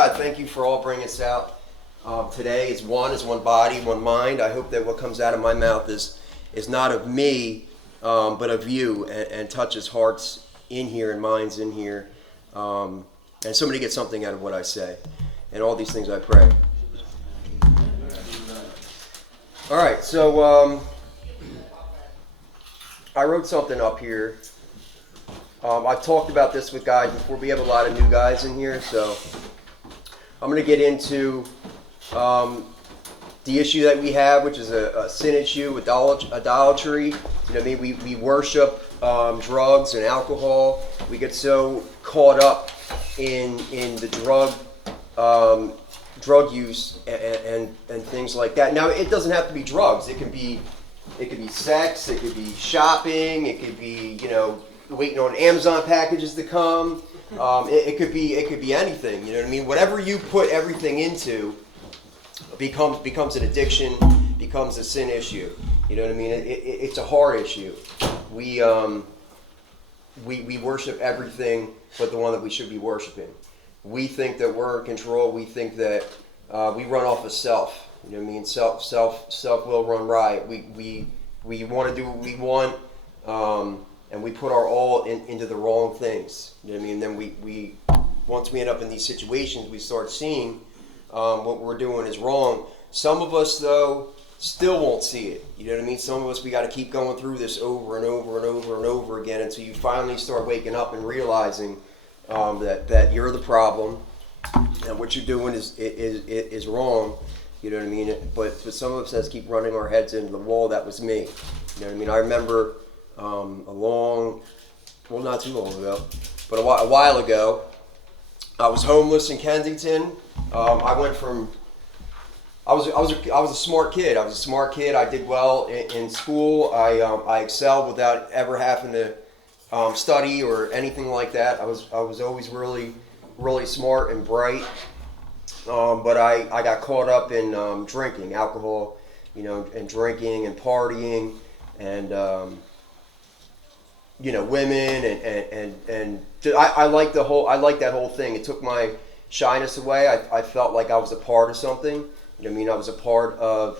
God, thank you for all bringing us out today. Is one body, one mind. I hope that what comes out of my mouth is not of me, but of you, and touches hearts in here and minds in here, and somebody gets something out of what I say. And all these things I pray. All right, so I wrote something up here. I've talked about this with guys before. We have a lot of new guys in here, so I'm going to get into the issue that we have, which is a sin issue, idolatry. You know what I mean? We worship drugs and alcohol. We get so caught up in the drug use and things like that. Now, it doesn't have to be drugs. It could be sex. It could be shopping. It could be, waiting on Amazon packages to come. It could be anything. You know what I mean? Whatever you put everything into becomes an addiction, becomes a sin issue. You know what I mean? It's a heart issue. We worship everything but the one that we should be worshiping. We think that we're in control. We think that we run off of self. You know what I mean? Self will run riot. We want to do what we want. And we put our all into the wrong things. You know what I mean? And then we once we end up in these situations, we start seeing what we're doing is wrong. Some of us, though, still won't see it. You know what I mean? Some of us, we got to keep going through this over and over and over and over again until you finally start waking up and realizing that you're the problem and what you're doing is wrong. You know what I mean? But some of us has keep running our heads into the wall. That was me. You know what I mean? I remember not too long ago, but a while ago, I was homeless in Kensington. I was a smart kid. I did well in school. I excelled without ever having to study or anything like that. I was always really, really smart and bright. But I got caught up in drinking alcohol, and drinking and partying and women and I like that whole thing. It took my shyness away. I felt like I was a part of something. You know what I mean? I was a part of.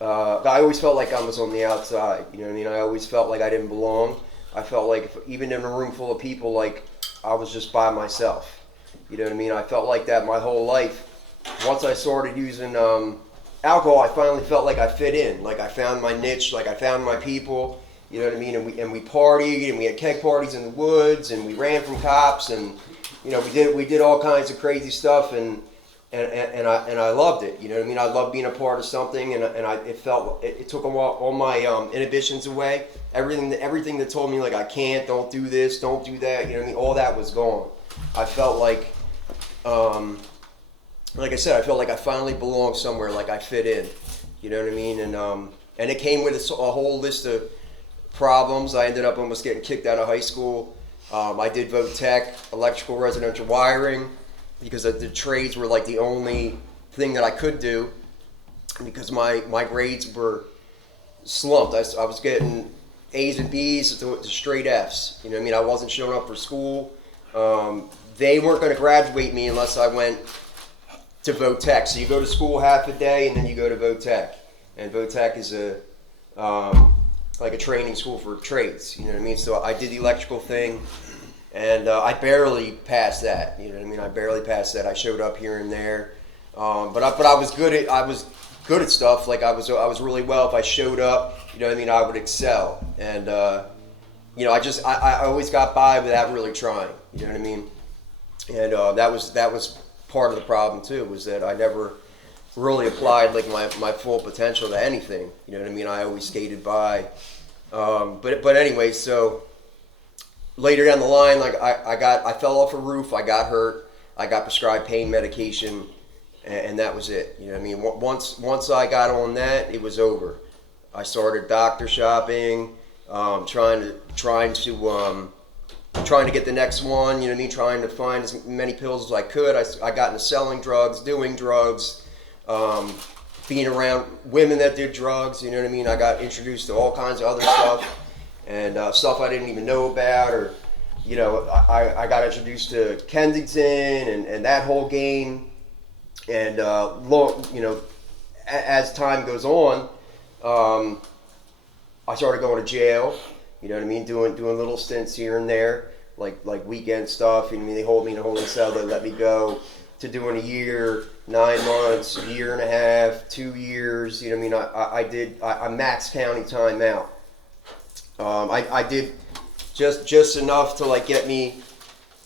I always felt like I was on the outside. You know what I mean? I always felt like I didn't belong. I felt like even in a room full of people, like I was just by myself. You know what I mean? I felt like that my whole life. Once I started using alcohol, I finally felt like I fit in. Like I found my niche. Like I found my people. You know what I mean? And we partied, and we had keg parties in the woods, and we ran from cops, and we did all kinds of crazy stuff, and I loved it. You know what I mean? I loved being a part of something, and it took all my inhibitions away. Everything that told me like I can't, don't do this, don't do that. You know what I mean? All that was gone. I felt like I said, I felt like I finally belonged somewhere, like I fit in. You know what I mean? And it came with a whole list of problems. I ended up almost getting kicked out of high school. I did vote tech, electrical residential wiring, because the trades were like the only thing that I could do because my grades were slumped. I was getting A's and B's to straight F's. You know what I mean? I wasn't showing up for school. They weren't going to graduate me unless I went to vote tech. So you go to school half a day and then you go to vote tech. And vote tech is like a training school for trades, you know what I mean? So I did the electrical thing, and I barely passed that. You know what I mean? I barely passed that. I showed up here and there, but I was good at stuff. Like I was really well. If I showed up, you know what I mean, I would excel. And I always got by without really trying. You know what I mean? And that was part of the problem too. Was that I never really applied like my full potential to anything. You know what I mean? I always skated by. But anyway, so later down the line, like I fell off a roof, I got hurt, I got prescribed pain medication, and that was it. You know what I mean? Once I got on that, it was over. I started doctor shopping, trying to get the next one. You know what I mean? Trying to find as many pills as I could. I got into selling drugs, doing drugs. Being around women that did drugs, you know what I mean? I got introduced to all kinds of other stuff and stuff I didn't even know about, or you know, I got introduced to Kensington and that whole game. And, you know, as time goes on, I started going to jail, you know what I mean, doing little stints here and there, like weekend stuff. You know, they hold me in a holding cell, they let me go, to doing a year, 9 months, a year and a half, 2 years. You know what I mean, I maxed county time out. I did just enough to like get me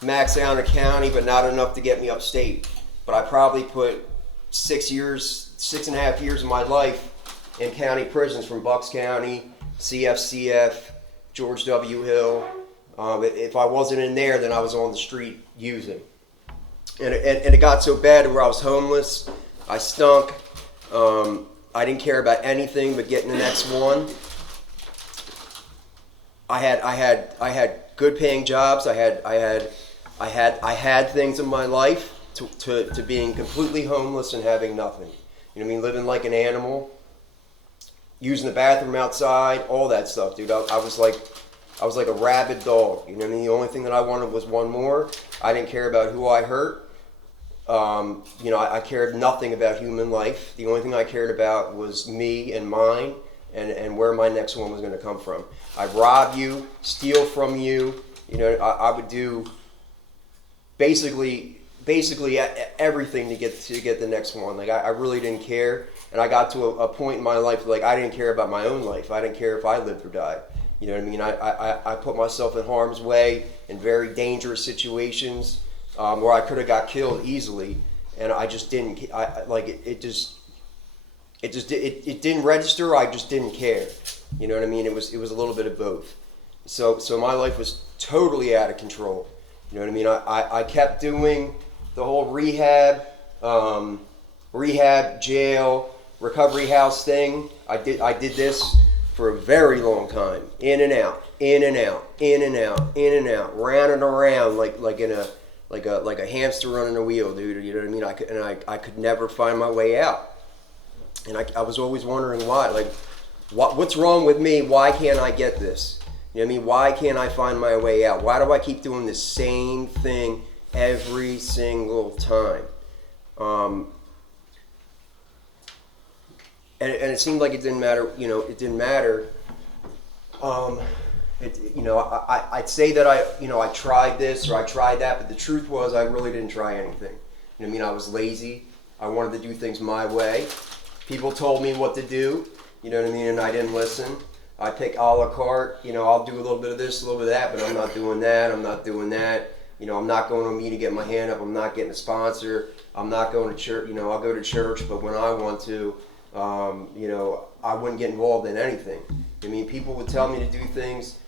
maxed out in county, but not enough to get me upstate. But I probably put 6.5 years of my life in county prisons, from Bucks County, CFCF, George W. Hill. If I wasn't in there, then I was on the street using. And it got so bad where I was homeless. I stunk. I didn't care about anything but getting the next one. I had good paying jobs. I had things in my life to being completely homeless and having nothing. You know what I mean? Living like an animal, using the bathroom outside, all that stuff, dude. I was like a rabid dog. You know what I mean? The only thing that I wanted was one more. I didn't care about who I hurt. You know, I cared nothing about human life. The only thing I cared about was me and mine, and where my next one was going to come from. I'd rob you, steal from you. You know, I would do basically everything to get the next one. Like I really didn't care, and I got to a point in my life like I didn't care about my own life. I didn't care if I lived or died. You know what I mean? I put myself in harm's way in very dangerous situations where I could have got killed easily, and I just didn't. It didn't register. I just didn't care. You know what I mean? It was a little bit of both. So my life was totally out of control. You know what I mean? I kept doing the whole rehab, jail, recovery house thing. I did this for a very long time. In and out, in and out, in and out, in and out, round and around, like a hamster running a wheel, dude. You know what I mean? I could never find my way out, and I was always wondering why. Like, what's wrong with me? Why can't I get this? You know what I mean? Why can't I find my way out? Why do I keep doing the same thing every single time? And it seemed like it didn't matter. You know, it didn't matter. I'd say that I tried this or I tried that, but the truth was I really didn't try anything. You know what I mean? I was lazy. I wanted to do things my way. People told me what to do. You know what I mean? And I didn't listen. I pick a la carte. You know, I'll do a little bit of this, a little bit of that, but I'm not doing that. I'm not doing that. You know, I'm not going to a meeting to get my hand up. I'm not getting a sponsor. I'm not going to church. You know, I'll go to church, but when I want to, you know, I wouldn't get involved in anything. I mean, people would tell me to do things,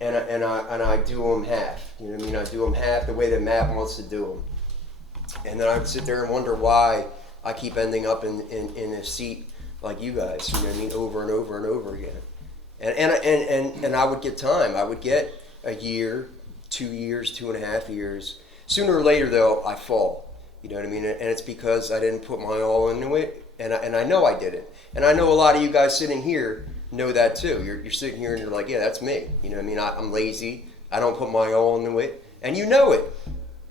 and I do them half. You know what I mean? I do them half the way that Matt wants to do them. And then I would sit there and wonder why I keep ending up in a seat like you guys, you know what I mean, over and over and over again. And I would get time. I would get a year, 2 years, 2.5 years. Sooner or later, though, I fall. You know what I mean? And it's because I didn't put my all into it, and I know I didn't. And I know a lot of you guys sitting here know that too. You're sitting here and you're like, yeah, that's me. You know what I mean? I'm lazy. I don't put my all into it. And you know it.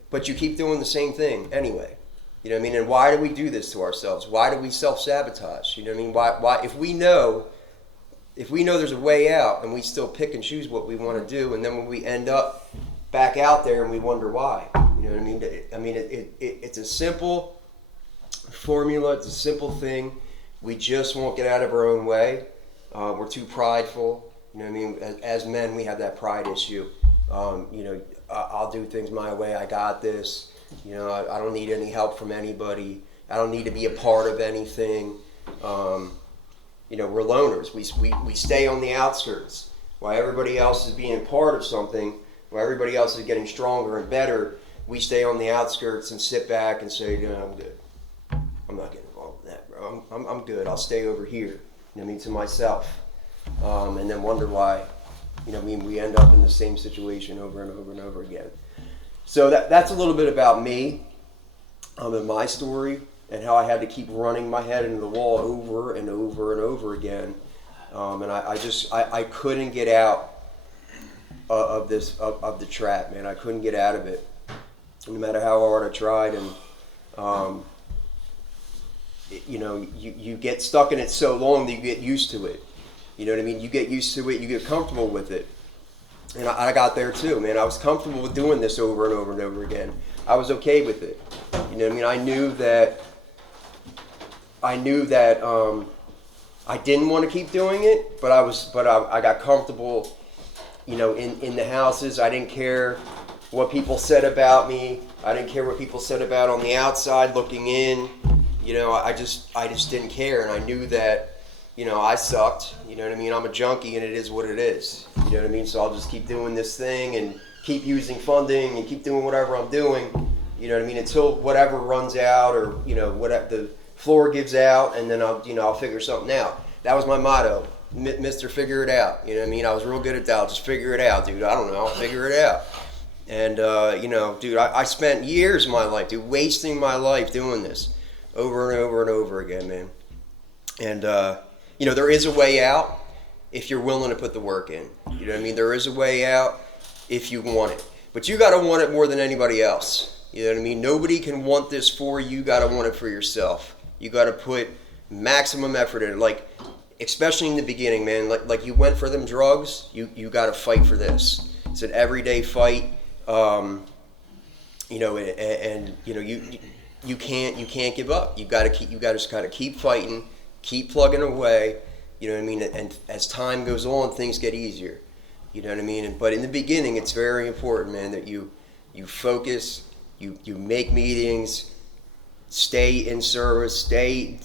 But you keep doing the same thing anyway. You know what I mean? And why do we do this to ourselves? Why do we self-sabotage? You know what I mean? Why if we know there's a way out and we still pick and choose what we want to do, and then when we end up back out there and we wonder why. You know what I mean? It's a simple formula. It's a simple thing. We just won't get out of our own way. We're too prideful. You know what I mean? As men, we have that pride issue. You know, I'll do things my way. I got this. You know, I don't need any help from anybody. I don't need to be a part of anything. You know, we're loners. We stay on the outskirts while everybody else is being part of something. While everybody else is getting stronger and better, we stay on the outskirts and sit back and say, no, I'm good. I'm not getting involved in that, bro. I'm good. I'll stay over here. You know what I mean? To myself. And then wonder why, you know what I mean, we end up in the same situation over and over and over again. So that's a little bit about me and my story and how I had to keep running my head into the wall over and over and over again. And I couldn't get out of the trap, man. I couldn't get out of it, no matter how hard I tried. And you get stuck in it so long that you get used to it. You know what I mean? You get used to it, you get comfortable with it. And I got there too, man. I was comfortable with doing this over and over and over again. I was okay with it. You know what I mean? I knew that I didn't want to keep doing it, but I got comfortable, in the houses. I didn't care what people said about me. I didn't care what people said about on the outside looking in. I just didn't care, and I knew that, I sucked. You know what I mean? I'm a junkie, and it is what it is. You know what I mean? So I'll just keep doing this thing and keep using funding and keep doing whatever I'm doing. You know what I mean? Until whatever runs out, or whatever the floor gives out, and then I'll figure something out. That was my motto, Mr. Figure It Out. You know what I mean? I was real good at that. I'll just figure it out, dude. I don't know. I'll figure it out. And dude, I spent years of my life, dude, wasting my life doing this over and over and over again, man. And there is a way out if you're willing to put the work in. You know what I mean? There is a way out if you want it. But you got to want it more than anybody else. You know what I mean? Nobody can want this for you. You got to want it for yourself. You got to put maximum effort in it. Like, especially in the beginning, man. Like you went for them drugs. You got to fight for this. It's an everyday fight. You can't give up. You got to just kind of keep fighting, keep plugging away. You know what I mean? And as time goes on, things get easier. You know what I mean? But in the beginning, it's very important, man, that you focus, you make meetings, stay in service,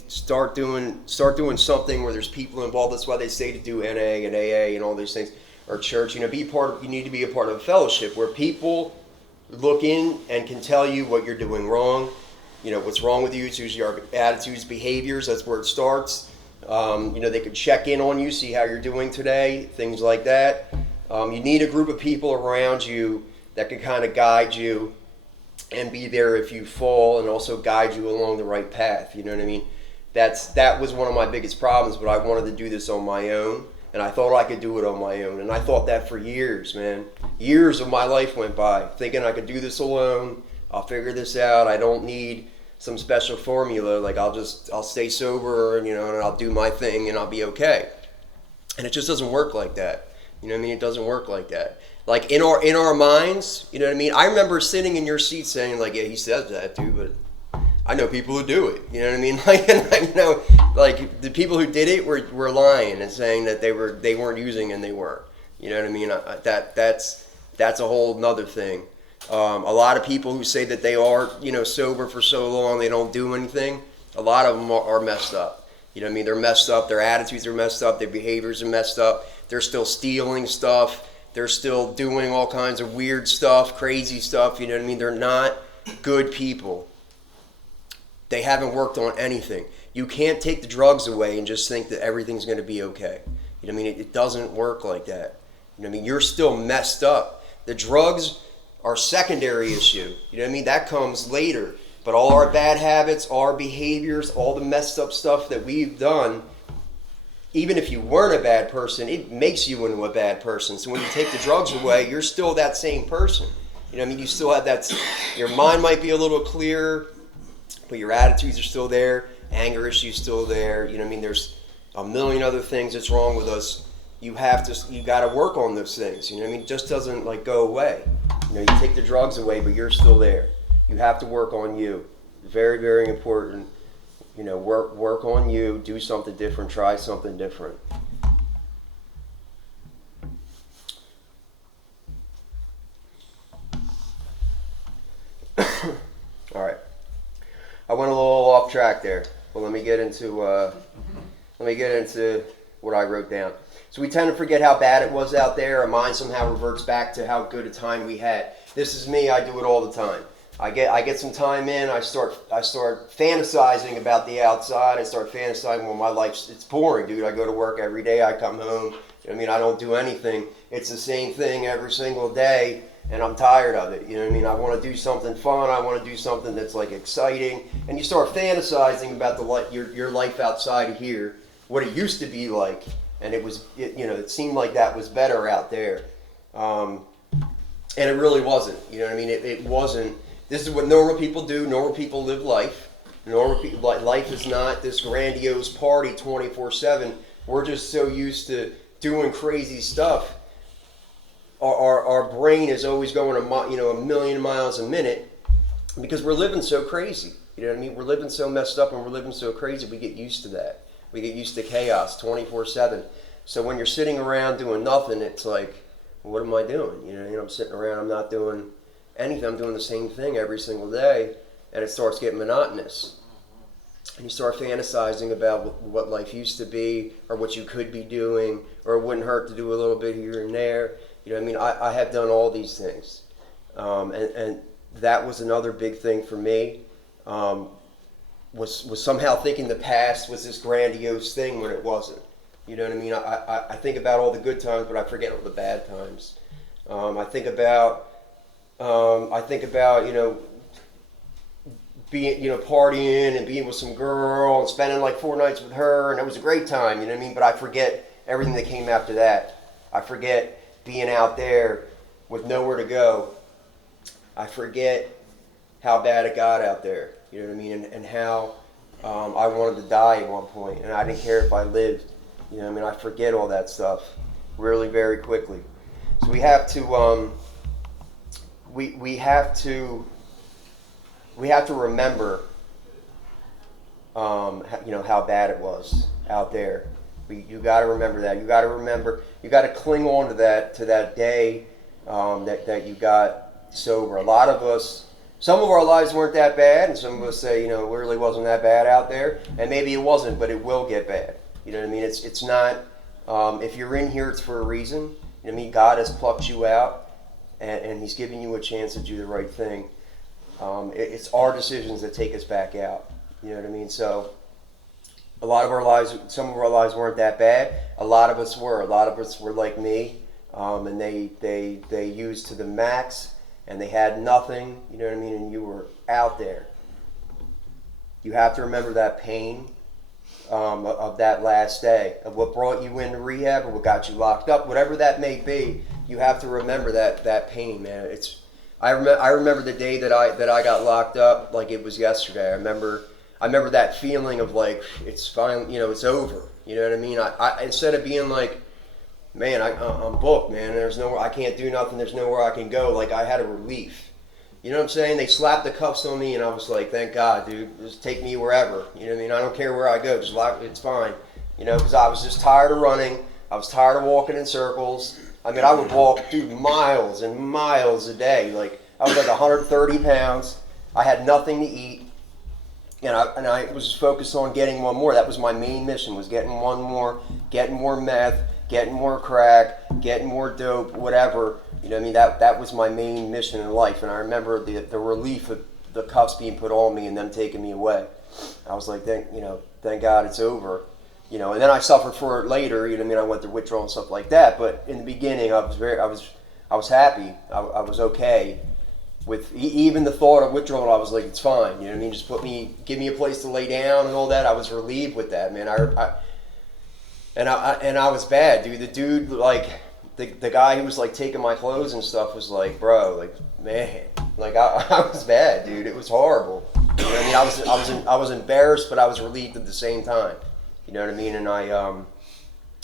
start doing something where there's people involved. That's why they say to do NA and AA and all these things, or church. You need to be a part of a fellowship where people look in and can tell you what you're doing wrong. What's wrong with you. It's usually your attitudes, behaviors. That's where it starts. They could check in on you, see how you're doing today, things like that. You need a group of people around you that can kind of guide you and be there if you fall, and also guide you along the right path. You know what I mean? That was one of my biggest problems, but I wanted to do this on my own, and I thought I could do it on my own. And I thought that for years, man. Years of my life went by thinking I could do this alone. I'll figure this out. I don't need some special formula. Like, I'll stay sober, and I'll do my thing, and I'll be okay. And it just doesn't work like that. You know what I mean? It doesn't work like that. Like, in our minds, you know what I mean? I remember sitting in your seat saying, like, yeah, he says that, dude, but I know people who do it. You know what I mean? Like the people who did it were lying and saying that they weren't using, and they weren't. You know what I mean? That's a whole nother thing. A lot of people who say that they are, sober for so long, they don't do anything. A lot of them are messed up. You know what I mean? They're messed up. Their attitudes are messed up. Their behaviors are messed up. They're still stealing stuff. They're still doing all kinds of weird stuff, crazy stuff. You know what I mean? They're not good people. They haven't worked on anything. You can't take the drugs away and just think that everything's going to be okay. You know what I mean? It doesn't work like that. You know what I mean? You're still messed up. The drugs are secondary issue. You know what I mean? That comes later. But all our bad habits, our behaviors, all the messed up stuff that we've done, even if you weren't a bad person, it makes you into a bad person. So when you take the drugs away, you're still that same person. You know what I mean? You still have that, your mind might be a little clearer, but your attitudes are still there, anger issues still there. You know what I mean? There's a million other things that's wrong with us. You got to work on those things. You know what I mean? It just doesn't go away. You take the drugs away, but you're still there. You have to work on you. Very, very important. Work on you, do something different, try something different. All right. I went a little off track there, but let me get into what I wrote down. So we tend to forget how bad it was out there. Our mind somehow reverts back to how good a time we had. This is me. I do it all the time. I get some time in. I start fantasizing about the outside. I start fantasizing, well, my life's, it's boring, dude. I go to work every day. I come home. I mean, I don't do anything. It's the same thing every single day, and I'm tired of it. You know what I mean? I want to do something fun. I want to do something that's exciting. And you start fantasizing about your life outside of here, what it used to be like, and it seemed like that was better out there. And it really wasn't. You know what I mean? It wasn't. This is what normal people do. Normal people live life. Normal people, life is not this grandiose party 24/7. We're just so used to doing crazy stuff. Our brain is always going a million miles a minute because we're living so crazy. You know what I mean? We're living so messed up and we're living so crazy. We get used to that. We get used to chaos 24/7. So when you're sitting around doing nothing, it's like, what am I doing? You know, I'm sitting around, I'm not doing anything. I'm doing the same thing every single day, and it starts getting monotonous. And you start fantasizing about what life used to be, or what you could be doing, or it wouldn't hurt to do a little bit here and there. You know what I mean? I have done all these things. And that was another big thing for me, was somehow thinking the past was this grandiose thing when it wasn't. You know what I mean? I think about all the good times, but I forget all the bad times. I think about being, partying and being with some girl and spending like 4 nights with her, and it was a great time, you know what I mean? But I forget everything that came after that. I forget being out there with nowhere to go. I forget how bad it got out there, you know what I mean? And how I wanted to die at one point, and I didn't care if I lived. You know what I mean? I forget all that stuff really very quickly. So we have to we have to remember how bad it was out there. You got to remember that. You got to cling on to that day that you got sober. A lot of us, some of our lives weren't that bad, and some of us say, it really wasn't that bad out there, and maybe it wasn't, but it will get bad. You know what I mean? It's not, if you're in here, it's for a reason. You know what I mean? God has plucked you out, and He's giving you a chance to do the right thing. It's our decisions that take us back out. You know what I mean? So a lot of our lives, some of our lives weren't that bad. A lot of us were. A lot of us were like me, and they used to the max, and they had nothing. You know what I mean? And you were out there. You have to remember that pain of that last day, of what brought you into rehab or what got you locked up, whatever that may be. You have to remember that pain, man. I remember the day that I got locked up like it was yesterday. I remember that feeling of like, it's fine, it's over. You know what I mean? I instead of being like, man, I'm booked, man. There's nowhere, I can't do nothing. There's nowhere I can go. Like, I had a relief. You know what I'm saying? They slapped the cuffs on me, and I was like, thank God, dude. Just take me wherever. You know what I mean? I don't care where I go. Just it's fine. Because I was just tired of running. I was tired of walking in circles. I mean, I would walk, dude, miles and miles a day. Like, I was like 130 pounds. I had nothing to eat. And I was focused on getting one more. That was my main mission, was getting one more, getting more meth, getting more crack, getting more dope, whatever. You know what I mean? That was my main mission in life. And I remember the relief of the cuffs being put on me and them taking me away. I was like, thank God it's over. And then I suffered for it later. You know what I mean? I went through withdrawal and stuff like that. But in the beginning, I was happy. I was okay with even the thought of withdrawal. I was like, it's fine. You know what I mean? Just give me a place to lay down and all that. I was relieved with that, man. I was bad, dude. The dude, like, the guy who was like taking my clothes and stuff was like, bro, like, man, like I was bad, dude. It was horrible. You know what I mean? I was embarrassed, but I was relieved at the same time. You know what I mean? And I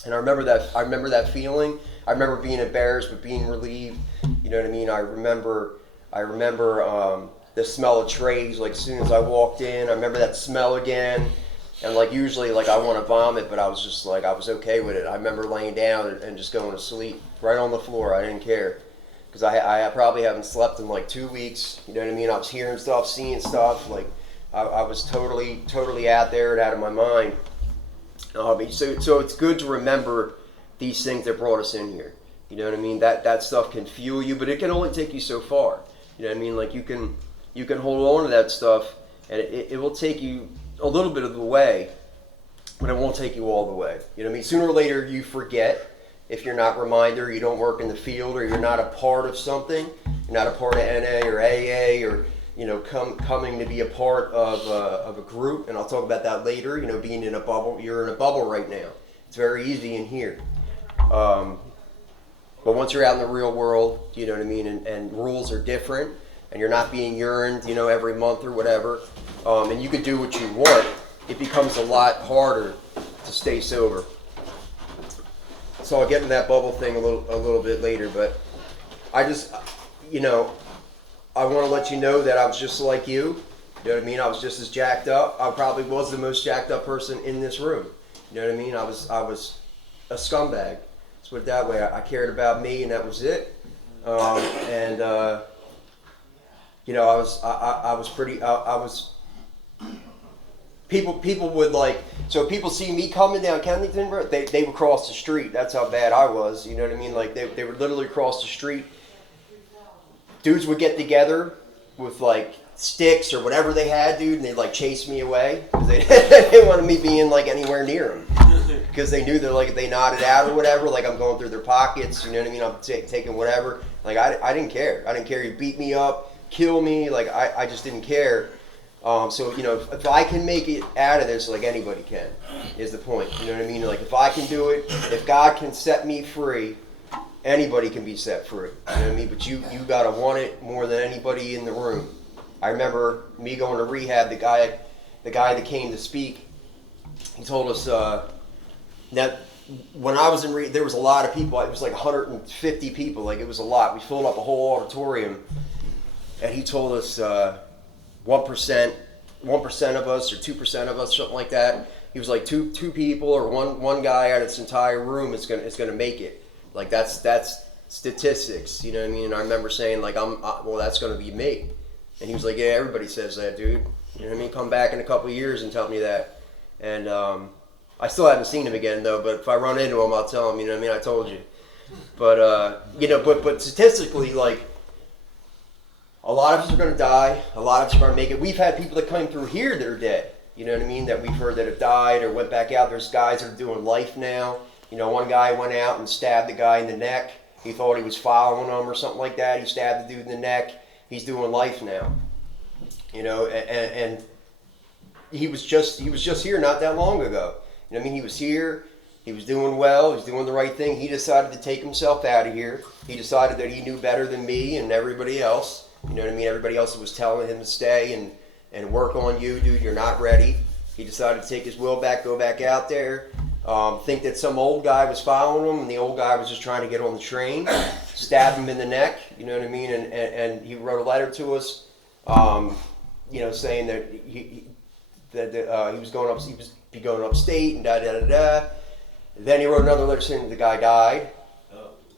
remember that. I remember that feeling. I remember being embarrassed, but being relieved. You know what I mean? I remember the smell of trays. Like, as soon as I walked in, I remember that smell again. And like, usually, like, I want to vomit, but I was just like, I was okay with it. I remember laying down and just going to sleep right on the floor. I didn't care, because I probably haven't slept in like 2 weeks. You know what I mean? I was hearing stuff, seeing stuff. Like, I was totally out there and out of my mind. So it's good to remember these things that brought us in here. You know what I mean? That stuff can fuel you, but it can only take you so far. You know what I mean? Like, you can hold on to that stuff, and it will take you a little bit of the way, but it won't take you all the way. You know what I mean? Sooner or later, you forget if you're not reminded, or you don't work in the field, or you're not a part of something. You're not a part of NA or AA, or coming to be a part of a group. And I'll talk about that later. Being in a bubble. You're in a bubble right now. It's very easy in here. But once you're out in the real world, you know what I mean, and rules are different, and you're not being urined, you know, every month or whatever, and you could do what you want, it becomes a lot harder to stay sober. So I'll get into that bubble thing a little bit later, but I just, you know, I want to let you know that I was just like you. You know what I mean? I was just as jacked up. I probably was the most jacked up person in this room. You know what I mean? I was a scumbag. Let's put it that way. I cared about me, and that was it. You know, I was pretty. I was. People would like. So people see me coming down Kennington Road, they would cross the street. That's how bad I was. You know what I mean? Like they would literally cross the street. Dudes would get together with like sticks or whatever they had, dude, and they'd like chase me away because they didn't want me being like anywhere near them because they knew they're like if they nodded out or whatever, like I'm going through their pockets. You know what I mean? I'm taking whatever. Like I didn't care. I didn't care. You beat me up, kill me. Like I just didn't care. So you know, if I can make it out of this, like anybody can, is the point. You know what I mean? Like if I can do it, if God can set me free, anybody can be set free. You know what I mean? But you gotta want it more than anybody in the room. I remember me going to rehab. The guy that came to speak, he told us that when I was in rehab, there was a lot of people. It was like 150 people. Like it was a lot. We filled up a whole auditorium, and he told us 1% of us or 2% of us, something like that. He was like two people or one guy out of this entire room is gonna make it. Like that's statistics. You know what I mean? And I remember saying like well that's gonna be me. And he was like, yeah, everybody says that, dude. You know what I mean? Come back in a couple of years and tell me that. And I still haven't seen him again, though. But if I run into him, I'll tell him, you know what I mean? I told you. But, you know, but statistically, like, a lot of us are going to die. A lot of us are going to make it. We've had people that come through here that are dead. You know what I mean? That we've heard that have died or went back out. There's guys that are doing life now. You know, one guy went out and stabbed the guy in the neck. He thought he was following him or something like that. He stabbed the dude in the neck. He's doing life now, you know, and he was just here not that long ago. You know what I mean? He was here, he was doing well, he was doing the right thing. He decided to take himself out of here. He decided that he knew better than me and everybody else. You know what I mean? Everybody else was telling him to stay and work on you, dude. You're not ready. He decided to take his will back, go back out there. Think that some old guy was following him, and the old guy was just trying to get on the train, stab him in the neck, you know what I mean? And he wrote a letter to us, you know, saying that he was going upstate and da da da da. Then he wrote another letter saying the guy died.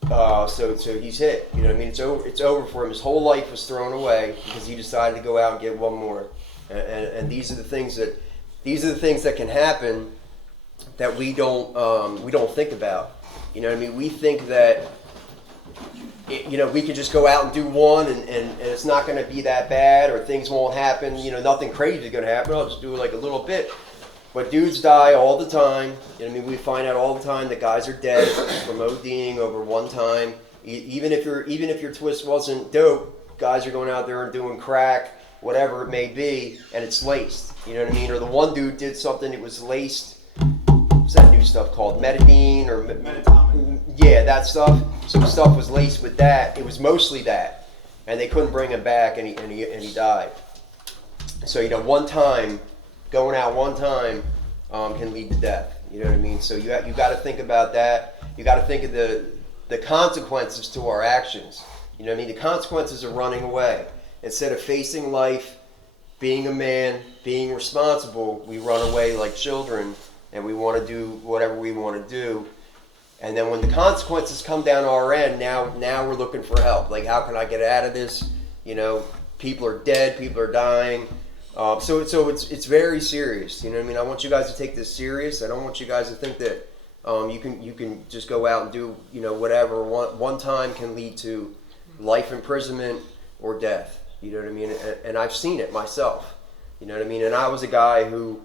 So he's hit. You know what I mean? It's over for him. His whole life was thrown away because he decided to go out and get one more. And these are the things that can happen that we don't think about. You know what I mean? We think that you know we could just go out and do one and it's not going to be that bad or things won't happen. You know, nothing crazy is going to happen. I'll just do like a little bit. But dudes die all the time. You know what I mean? We find out all the time that guys are dead from ODing over one time. Even if your twist wasn't dope, guys are going out there and doing crack, whatever it may be, and it's laced. You know what I mean? Or the one dude did something, it was laced. What's that new stuff called? Metadine or metatomin? Yeah, that stuff. So the stuff was laced with that. It was mostly that, and they couldn't bring him back, and he died. So you know, going out one time can lead to death. You know what I mean? So you got to think about that. You got to think of the consequences to our actions. You know what I mean? The consequences of running away. Instead of facing life, being a man, being responsible, we run away like children. And we want to do whatever we want to do. And then when the consequences come down our end, now we're looking for help. Like, how can I get out of this? You know, people are dead, people are dying. So it's very serious. You know what I mean? I want you guys to take this serious. I don't want you guys to think that you can just go out and do, you know, whatever. One time can lead to life imprisonment or death. You know what I mean? And I've seen it myself. You know what I mean? And I was a guy who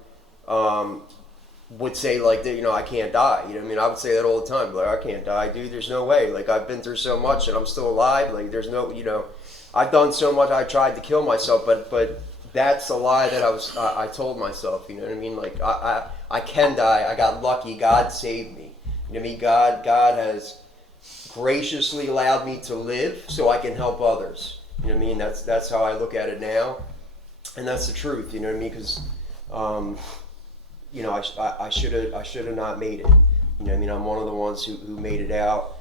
would say like, you know, I can't die. You know what I mean? I would say that all the time. Like, I can't die, dude. There's no way. Like, I've been through so much and I'm still alive. Like, there's no, you know, I've done so much. I tried to kill myself, but that's a lie that I told myself. You know what I mean? Like, I can die. I got lucky. God saved me. You know what I mean? God has graciously allowed me to live so I can help others. You know what I mean? That's how I look at it now, and that's the truth. You know what I mean? Because I should have not made it. You know what I mean? I'm one of the ones who made it out.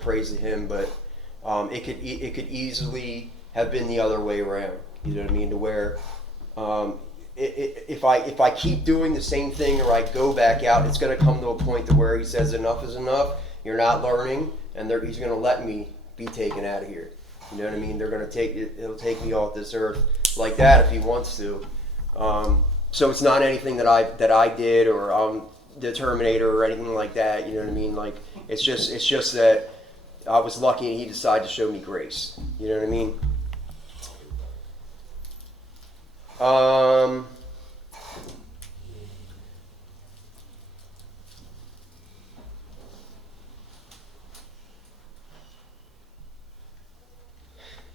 Praise to him, but it could easily have been the other way around. You know what I mean? To where if I keep doing the same thing or I go back out, it's going to come to a point to where he says enough is enough. You're not learning, and he's going to let me be taken out of here. You know what I mean? They're going to it'll take me off this earth like that if he wants to. So it's not anything that I did or I'm the Terminator or anything like that. You know what I mean? Like it's just that I was lucky and he decided to show me grace. You know what I mean?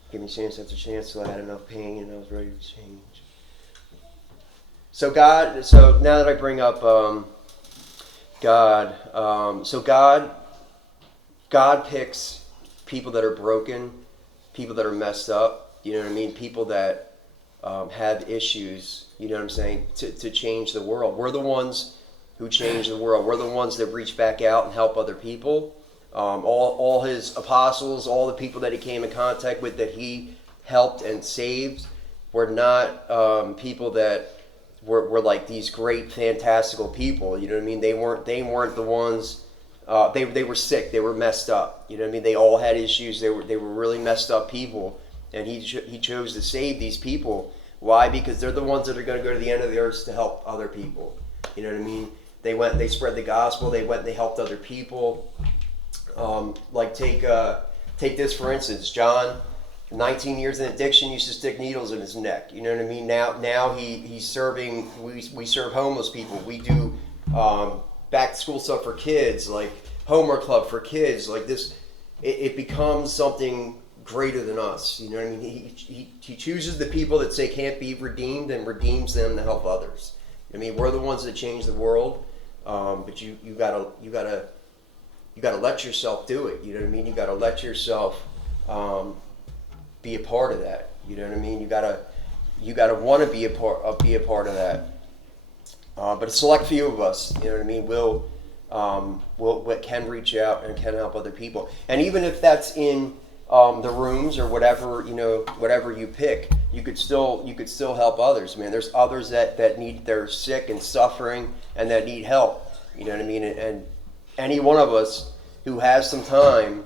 Give me chance after chance till I had enough pain and I was ready to change. So now that I bring up God, God picks people that are broken, people that are messed up, you know what I mean? People that have issues, you know what I'm saying, to change the world. We're the ones who change the world. We're the ones that reach back out and help other people. All his apostles, all the people that he came in contact with that he helped and saved were not people that were like these great, fantastical people. You know what I mean? They weren't the ones. They were sick. They were messed up. You know what I mean? They all had issues. They were really messed up people, and he chose to save these people. Why? Because they're the ones that are going to go to the end of the earth to help other people. You know what I mean? They went. They spread the gospel. They went. They helped other people. Take this for instance. John, 19 years in addiction, used to stick needles in his neck. You know what I mean? Now he's serving. We serve homeless people. We do back to school stuff for kids, like homework club for kids. Like this, it becomes something greater than us. You know what I mean? He chooses the people that say can't be redeemed and redeems them to help others. I mean, we're the ones that change the world, but you gotta let yourself do it. You know what I mean? You gotta let yourself be a part of that. You know what I mean? You gotta want to be a part of that. But a select few of us, you know what I mean, will can reach out and can help other people. And even if that's in the rooms or whatever, whatever you pick, you could still help others, man. There's others that they're sick and suffering and that need help. You know what I mean? And any one of us who has some time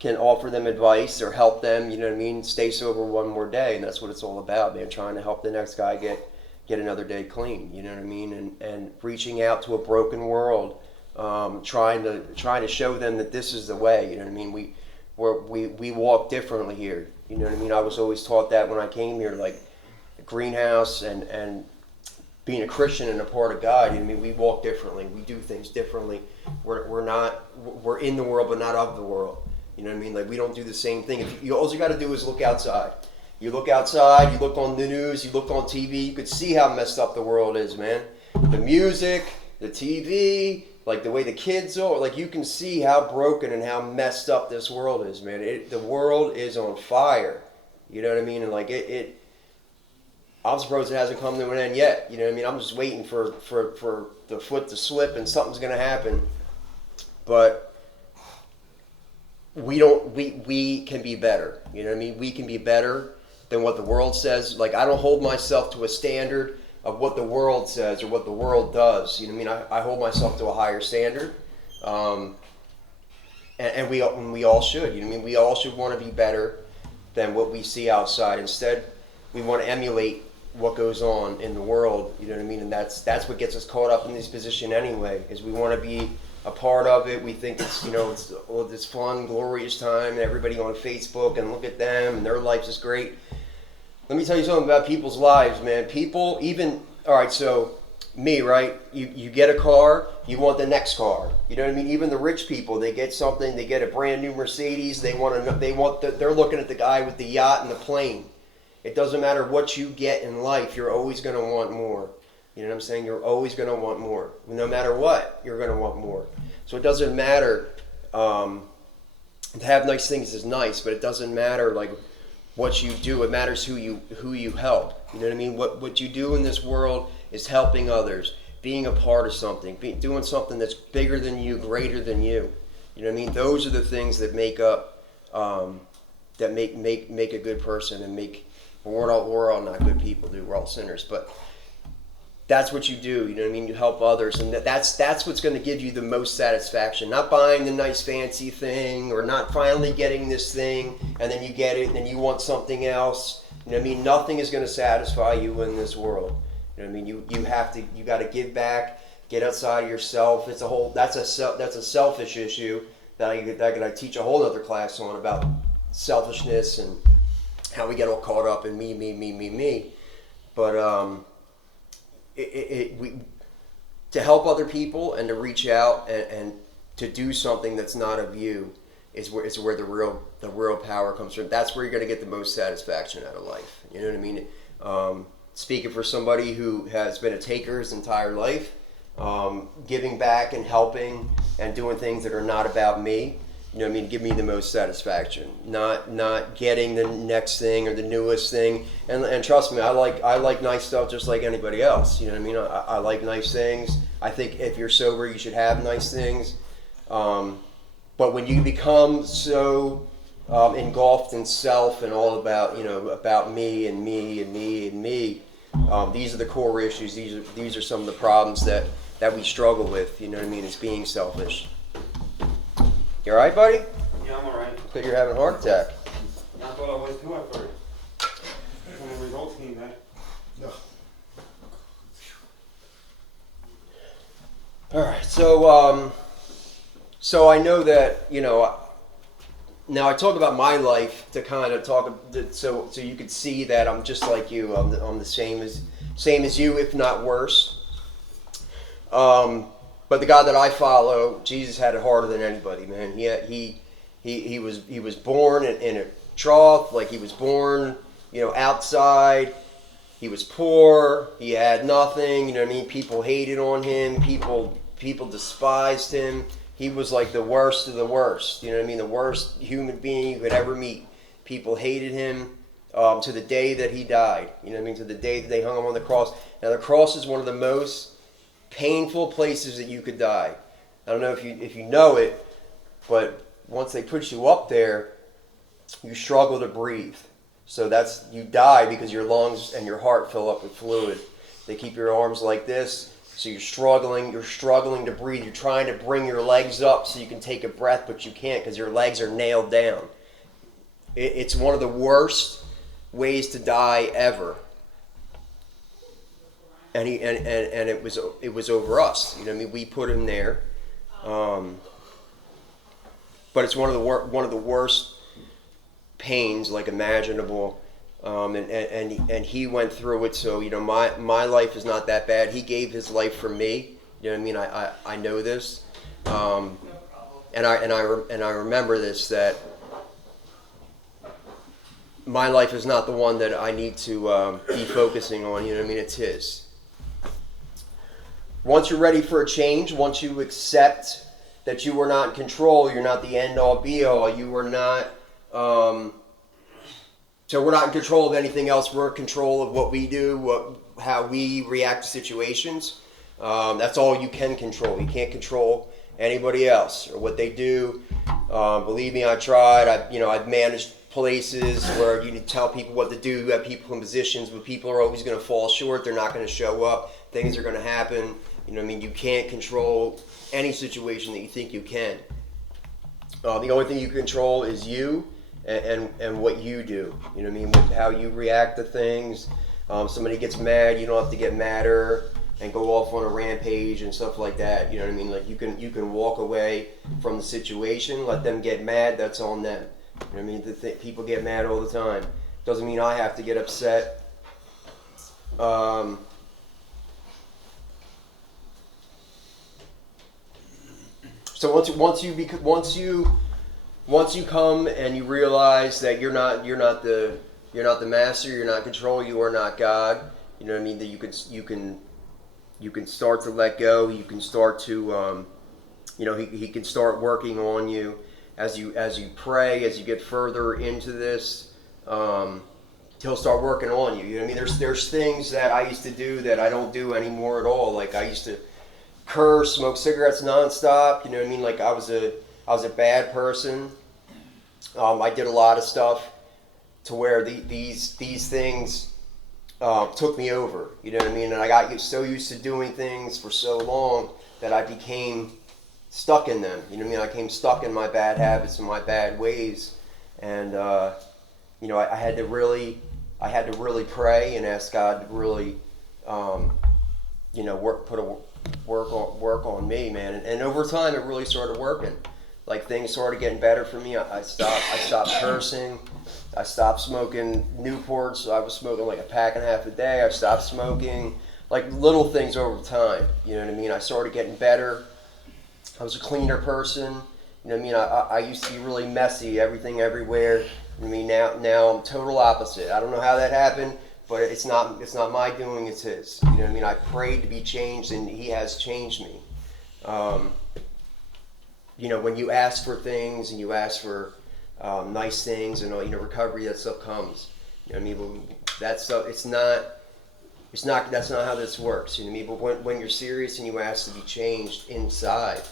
can offer them advice or help them, you know what I mean, stay sober one more day. And that's what it's all about, man, trying to help the next guy get another day clean, you know what I mean? And reaching out to a broken world, trying to show them that this is the way, you know what I mean? We walk differently here, you know what I mean? I was always taught that when I came here, like greenhouse and being a Christian and a part of God, you know what I mean? We walk differently. We do things differently. We're in the world, but not of the world. You know what I mean? Like we don't do the same thing. All you got to do is look outside. You look outside, you look on the news, you look on TV, you could see how messed up the world is, man. The music, the TV, like the way the kids are, like you can see how broken and how messed up this world is, man. The world is on fire. You know what I mean? And like I'm surprised it hasn't come to an end yet. You know what I mean? I'm just waiting for the foot to slip and something's going to happen. But we can be better. You know what I mean? We can be better than what the world says. Like I don't hold myself to a standard of what the world says or what the world does. You know what I mean? I hold myself to a higher standard. And we all should. You know what I mean? We all should want to be better than what we see outside. Instead, we want to emulate what goes on in the world. You know what I mean? And that's what gets us caught up in this position anyway, is we want to be a part of it. We think it's this fun, glorious time, and everybody on Facebook and look at them and their life is great. Let me tell you something about people's lives, man. People, even, all right, so me, right? You get a car, you want the next car. You know what I mean? Even the rich people, they get something, they get a brand new Mercedes. They're looking at the guy with the yacht and the plane. It doesn't matter what you get in life, you're always going to want more. You know what I'm saying? You're always going to want more. No matter what, you're going to want more. So it doesn't matter to have nice things is nice, but it doesn't matter like what you do. It matters who you help. You know what I mean? What you do in this world is helping others, being a part of something, doing something that's bigger than you, greater than you. You know what I mean? Those are the things that make up that make a good person and make. We're all not good people, dude. We're all sinners, but that's what you do. You know what I mean? You help others, and that's what's going to give you the most satisfaction. Not buying the nice fancy thing, or not finally getting this thing, and then you get it, and then you want something else. You know what I mean? Nothing is going to satisfy you in this world. You know what I mean? You got to give back, get outside of yourself. That's a selfish issue that I teach a whole other class on about selfishness and how we get all caught up in me. But to help other people and to reach out and to do something that's not of you is where the real power comes from. That's where you're going to get the most satisfaction out of life. You know what I mean? Speaking for somebody who has been a taker his entire life, giving back and helping and doing things that are not about me. You know what I mean? Give me the most satisfaction. Not getting the next thing or the newest thing. And trust me, I like nice stuff just like anybody else. You know what I mean? I like nice things. I think if you're sober, you should have nice things. But when you become so engulfed in self and all about me and me and me and me, these are the core issues. These are some of the problems that we struggle with. You know what I mean? It's being selfish. You alright, buddy? Yeah, I'm alright. I thought you were having a heart attack. Yeah, I thought I was too at first. When the results came back. No. Alright, so I know that, now I talk about my life to kind of talk, so you could see that I'm just like you. I'm the same as you, if not worse. But the God that I follow, Jesus had it harder than anybody, man. He was born in a trough, like he was born, outside. He was poor. He had nothing. You know what I mean? People hated on him. People despised him. He was like the worst of the worst. You know what I mean? The worst human being you could ever meet. People hated him to the day that he died. You know what I mean? To the day that they hung him on the cross. Now the cross is one of the most painful places that you could die. I don't know if you know it, but once they put you up there, you struggle to breathe. So you die because your lungs and your heart fill up with fluid. They keep your arms like this, so you're struggling to breathe. You're trying to bring your legs up so you can take a breath, but you can't because your legs are nailed down. It's one of the worst ways to die ever. And it was over us. You know what I mean? We put him there. But it's one of the worst pains like imaginable. And he went through it. So my life is not that bad. He gave his life for me. You know what I mean? I know this. And I remember this, that my life is not the one that I need to be focusing on. You know what I mean? It's his. Once you're ready for a change, once you accept that you are not in control, you're not the end-all, be-all, you are not, so we're not in control of anything else, we're in control of what we do, how we react to situations. That's all you can control. You can't control anybody else or what they do. Believe me, I tried. I've managed places where you tell people what to do. You have people in positions, but people are always going to fall short. They're not going to show up. Things are going to happen. You know what I mean? You can't control any situation that you think you can. The only thing you control is you and what you do. You know what I mean? How you react to things. Somebody gets mad, you don't have to get madder and go off on a rampage and stuff like that. You know what I mean? Like you can walk away from the situation, let them get mad. That's on them. You know what I mean? People get mad all the time. Doesn't mean I have to get upset. So once you come and you realize that you're not the master, you're not in control, you are not God. You know what I mean? That you can start to let go. You can start to he can start working on you as you pray, as you get further into this. He'll start working on you. You know what I mean? There's things that I used to do that I don't do anymore at all. Like I used to curse, smoke cigarettes nonstop. You know what I mean? Like I was a bad person. I did a lot of stuff to where these things took me over. You know what I mean? And I got so used to doing things for so long that I became stuck in them. You know what I mean? I became stuck in my bad habits and my bad ways. And I had to really pray and ask God to really work on me, man. And over time it really started working. Like things started getting better for me. I stopped cursing. I stopped smoking Newports. I was smoking like a pack and a half a day. I stopped smoking. Like little things over time. You know what I mean? I started getting better. I was a cleaner person. You know what I mean? I used to be really messy, everything everywhere. I mean, now I'm total opposite. I don't know how that happened, but it's not my doing, it's his. You know what I mean? I prayed to be changed, and he has changed me. When you ask for things and you ask for nice things and recovery, that stuff comes. You know what I mean? But that stuff, that's not how this works. You know what I mean? But when you're serious and you ask to be changed inside,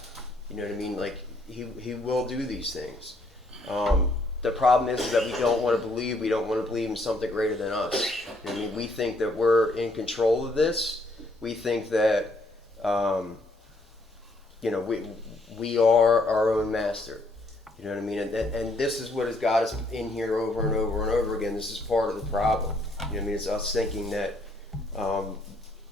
you know what I mean? Like he will do these things. The problem is that we don't want to believe. We don't want to believe in something greater than us. You know what I mean? We think that we're in control of this. We think that we are our own master. You know what I mean? And this is what has got us in here over and over and over again. This is part of the problem. You know what I mean? It's us thinking that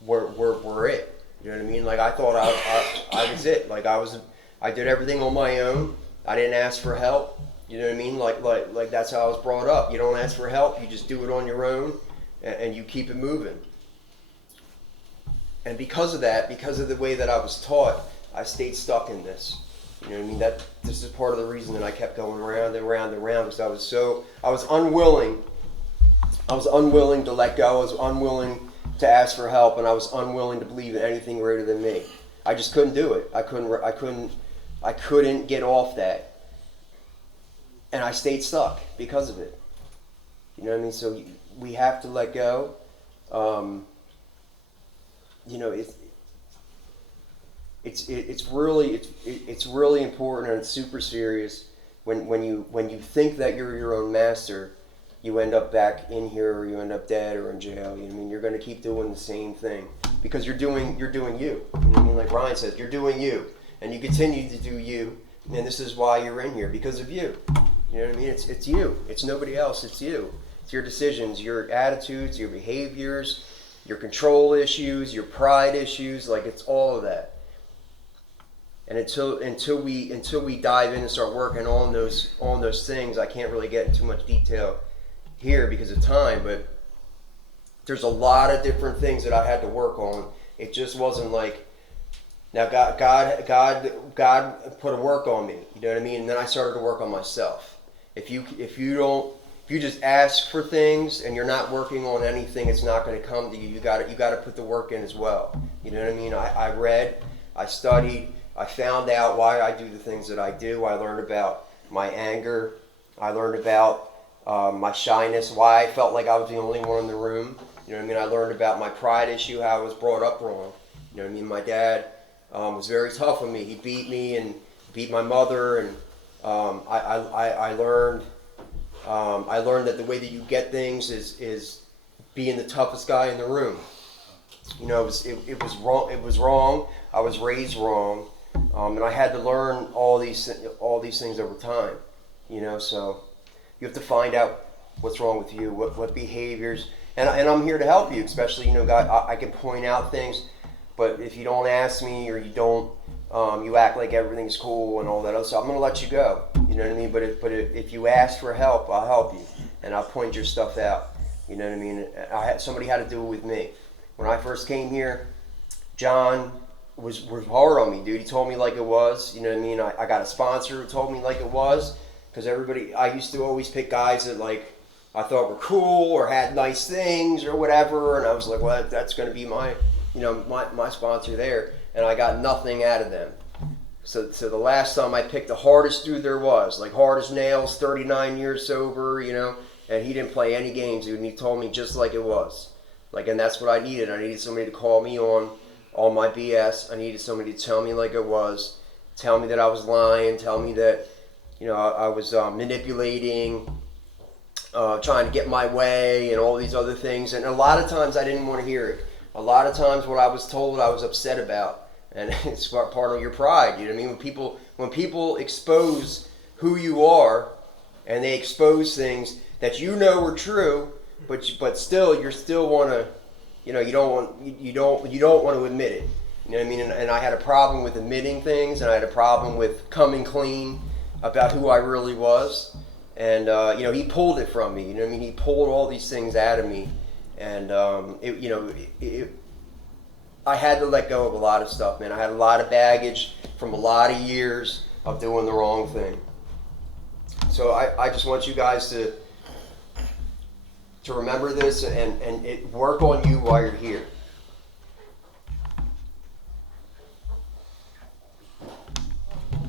we're it. You know what I mean? Like I thought I was it. Like I did everything on my own. I didn't ask for help. You know what I mean? Like that's how I was brought up. You don't ask for help. You just do it on your own, and you keep it moving. And because of that, because of the way that I was taught, I stayed stuck in this. You know what I mean? This is part of the reason that I kept going around and around and around, because I was unwilling. I was unwilling to let go. I was unwilling to ask for help, and I was unwilling to believe in anything greater than me. I just couldn't do it. I couldn't get off that. And I stayed stuck because of it. You know what I mean? So we have to let go. It's really important, and it's super serious when you think that you're your own master. You end up back in here, or you end up dead or in jail. You know what I mean? You're going to keep doing the same thing because you're doing you. You know what I mean? Like Ryan says, you're doing you, and you continue to do you. And this is why you're in here, because of you. You know what I mean? It's you. It's nobody else. It's you. It's your decisions, your attitudes, your behaviors, your control issues, your pride issues. Like it's all of that. And until we dive in and start working on those things, I can't really get into too much detail here because of time. But there's a lot of different things that I had to work on. It just wasn't like. Now God put a work on me, you know what I mean? And then I started to work on myself. If you just ask for things and you're not working on anything, it's not going to come to you. You got to put the work in as well. You know what I mean? I read, I studied, I found out why I do the things that I do. I learned about my anger. I learned about my shyness, why I felt like I was the only one in the room. You know what I mean? I learned about my pride issue, how I was brought up wrong. You know what I mean? My dad was very tough on me. He beat me and beat my mother, and I learned that the way that you get things is being the toughest guy in the room. You know, it was wrong. It was wrong. I was raised wrong, and I had to learn all these things over time. You know, so you have to find out what's wrong with you, what behaviors, and I'm here to help you. Especially, you know, God, I can point out things. But if you don't ask me, or you don't, you act like everything's cool and all that other stuff, I'm going to let you go. You know what I mean? But if you ask for help, I'll help you. And I'll point your stuff out. You know what I mean? Somebody had to do it with me. When I first came here, John was hard on me, dude. He told me like it was. You know what I mean? I got a sponsor who told me like it was. Because I used to always pick guys that like I thought were cool or had nice things or whatever. And I was like, well, that's going to be my sponsor there, and I got nothing out of them. So the last time I picked the hardest dude there was, like hard as nails, 39 years sober, and he didn't play any games, dude, and he told me just like it was. Like, and that's what I needed. I needed somebody to call me on all my BS. I needed somebody to tell me like it was, tell me that I was lying, tell me that, I was manipulating, trying to get my way and all these other things. And a lot of times I didn't want to hear it. A lot of times what I was told I was upset about. And it's part of your pride, you know what I mean? When people expose who you are, and they expose things that are true, but still you still want to, you don't want to admit it. You know what I mean? And I had a problem with admitting things, and I had a problem with coming clean about who I really was. And he pulled it from me. You know what I mean? He pulled all these things out of me, and I had to let go of a lot of stuff, man. I had a lot of baggage from a lot of years of doing the wrong thing. So I just want you guys to remember this and work on you while you're here.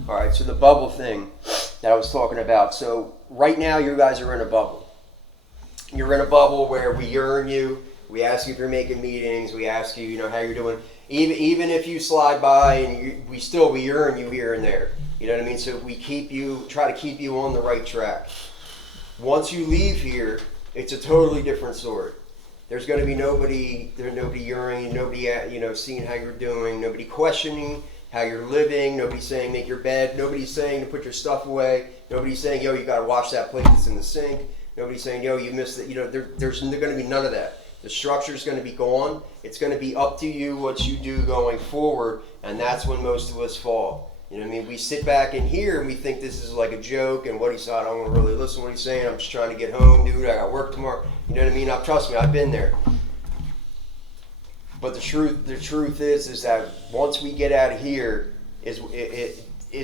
All right, so the bubble thing that I was talking about. So right now you guys are in a bubble. You're in a bubble where we yearn you. We ask you if you're making meetings. We ask you, how you're doing. Even if you slide by, and we yearn you here and there. You know what I mean? So we try to keep you on the right track. Once you leave here, it's a totally different story. There's going to be nobody yearning, nobody seeing how you're doing, nobody questioning how you're living, nobody saying make your bed, nobody's saying to put your stuff away, nobody's saying, yo, you got to wash that plate that's in the sink, nobody's saying, yo, you missed it. There's going to be none of that. The structure's going to be gone. It's going to be up to you what you do going forward, and that's when most of us fall. You know what I mean? We sit back in here and we think this is like a joke, and what he said, I don't want to really listen to what he's saying. I'm just trying to get home, dude. I got work tomorrow. You know what I mean? Trust me, I've been there. But the truth is that once we get out of here, it's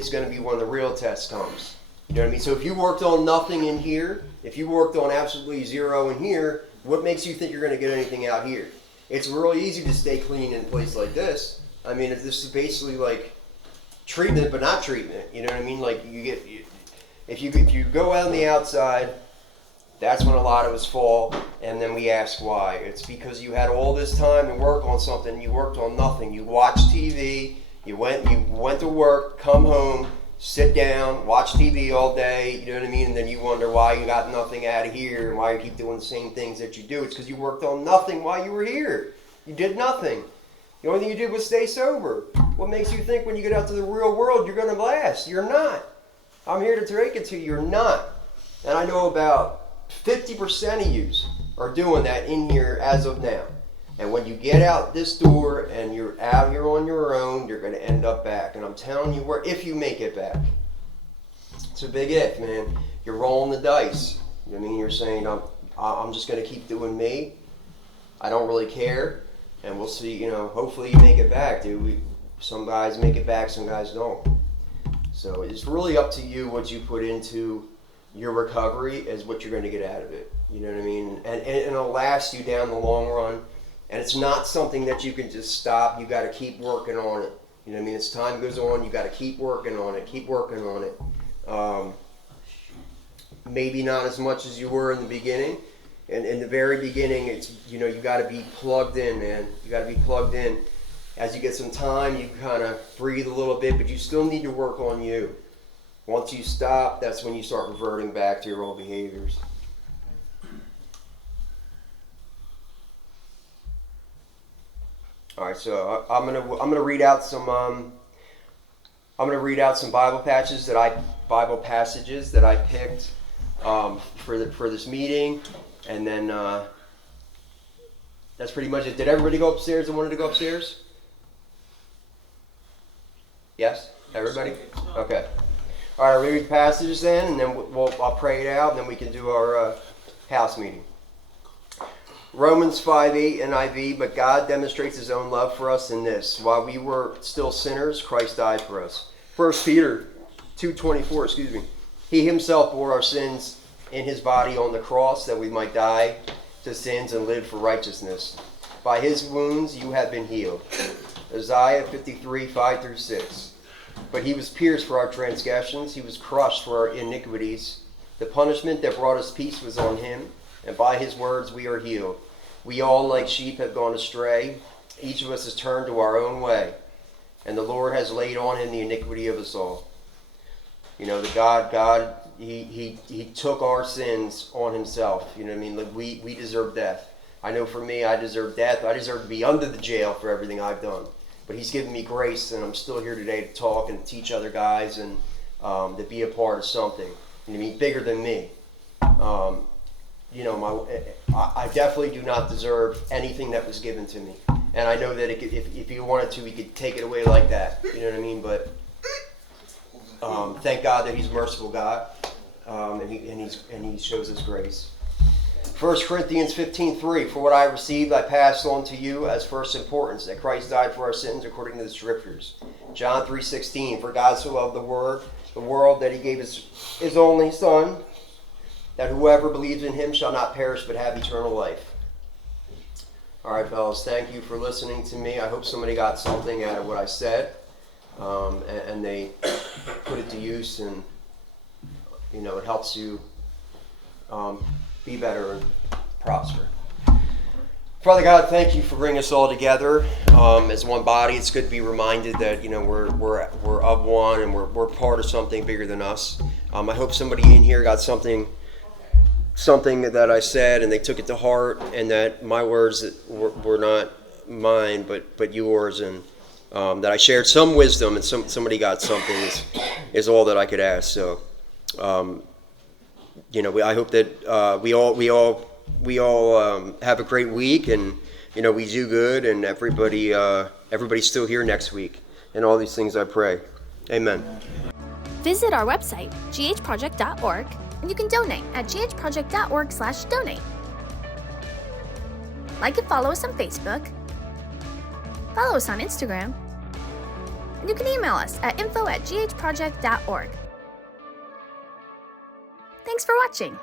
going to be when the real test comes. You know what I mean? So if you worked on nothing in here, if you worked on absolutely zero in here, what makes you think you're going to get anything out here? It's real easy to stay clean in a place like this. I mean, this is basically like treatment, but not treatment. You know what I mean? Like if you go out on the outside, that's when a lot of us fall, and then we ask why. It's because you had all this time to work on something, you worked on nothing. You watched TV, you went to work, come home, sit down, watch TV all day, you know what I mean? And then you wonder why you got nothing out of here and why you keep doing the same things that you do. It's because you worked on nothing while you were here. You did nothing. The only thing you did was stay sober. What makes you think when you get out to the real world you're going to last? You're not. I'm here to break it to you. You're not. And I know about 50% of you are doing that in here as of now. And when you get out this door and you're out here on your own, you're going to end up back. And I'm telling you where, if you make it back. It's a big if, man. You're rolling the dice. You know what I mean? You're saying, I'm just going to keep doing me. I don't really care. And we'll see, hopefully you make it back, dude. Some guys make it back, some guys don't. So it's really up to you what you put into your recovery is what you're going to get out of it. You know what I mean? And it'll last you down the long run. And it's not something that you can just stop. You got to keep working on it. You know what I mean? As time goes on, you got to keep working on it. Keep working on it. Maybe not as much as you were in the beginning. And in the very beginning, it's you got to be plugged in, man. You got to be plugged in. As you get some time, you kind of breathe a little bit, but you still need to work on you. Once you stop, that's when you start reverting back to your old behaviors. All right, so I'm gonna read out some Bible passages that I picked for this meeting, and then that's pretty much it. Did everybody go upstairs and wanted to go upstairs? Yes, everybody. Okay. All right, I'll read passages then, and then I'll pray it out, and then we can do our house meeting. Romans 5:8 NIV, but God demonstrates his own love for us in this. While we were still sinners, Christ died for us. 1 Peter 2:24, He himself bore our sins in his body on the cross that we might die to sins and live for righteousness. By his wounds you have been healed. Isaiah 53:5-6. But he was pierced for our transgressions, he was crushed for our iniquities. The punishment that brought us peace was on him, and by his words we are healed. We all like sheep have gone astray. Each of us has turned to our own way, and the Lord has laid on him the iniquity of us all. You know, God, he took our sins on himself. You know what I mean? Like we deserve death. I know for me, I deserve death. I deserve to be under the jail for everything I've done. But he's given me grace, and I'm still here today to talk and teach other guys and to be a part of something. You know what I mean? Bigger than me. You know, I definitely do not deserve anything that was given to me. And I know that if he wanted to, he could take it away like that. You know what I mean? But thank God that he's a merciful God, and he shows us grace. 1 Corinthians 15:3, for what I received I passed on to you as first importance, that Christ died for our sins according to the Scriptures. John 3:16, for God so loved the world that he gave his only Son, that whoever believes in him shall not perish but have eternal life. All right, fellas, thank you for listening to me. I hope somebody got something out of what I said, and they put it to use, and you know, it helps you be better and prosper. Father God, thank you for bringing us all together as one body. It's good to be reminded that, you know, we're of one, and we're part of something bigger than us. I hope somebody in here got something that I said and they took it to heart, and that my words were not mine but yours, and that I shared some wisdom and somebody got something is all that I could ask. So you know, I hope that we all have a great week, and you know, we do good, and everybody's still here next week, and all these things I pray. Amen. Visit our website, ghproject.org, and you can donate at ghproject.org/donate. Like and follow us on Facebook, follow us on Instagram, and you can email us at info@ghproject.org. Thanks for watching.